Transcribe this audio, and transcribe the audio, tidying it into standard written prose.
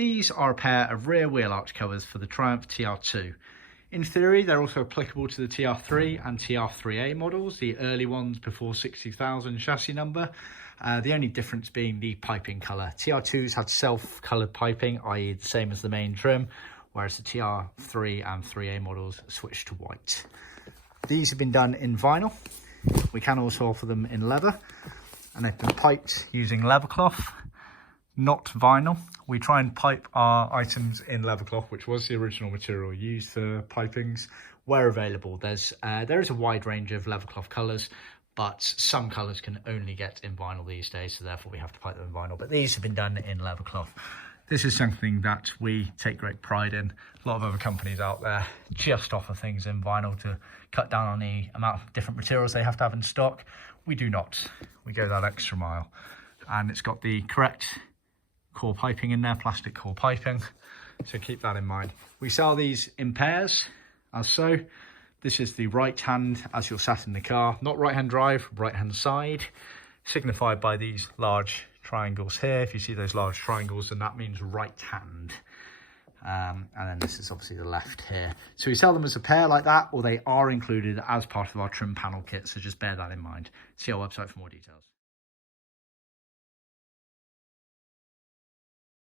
These are a pair of rear Wheelarch covers for the Triumph TR2. In theory, they're also applicable to the TR3 and TR3A models, the early ones before 60,000 chassis number. The only difference being the piping colour. TR2s had self-coloured piping, i.e. the same as the main trim, whereas the TR3 and 3A models switched to white. These have been done in vinyl. We can also offer them in leather, and they've been piped using Leathercloth, not vinyl. We try and pipe our items in Leathercloth, which was the original material used for pipings, where available. There is a wide range of Leathercloth colours, but some colours can only get in vinyl these days, so therefore we have to pipe them in vinyl. But these have been done in Leathercloth. This is something that we take great pride in. A lot of other companies out there just offer things in vinyl to cut down on the amount of different materials they have to have in stock. We do not. We go that extra mile. And it's got the correct core piping in there, plastic core piping. So keep that in mind. We sell these in pairs, as so. This is the right hand as you're sat in the car, not right hand drive, right hand side, signified by these large triangles here. If you see those large triangles, then that means right hand. And then this is obviously the left here. So we sell them as a pair like that, or they are included as part of our trim panel kit. So just bear that in mind. See our website for more details.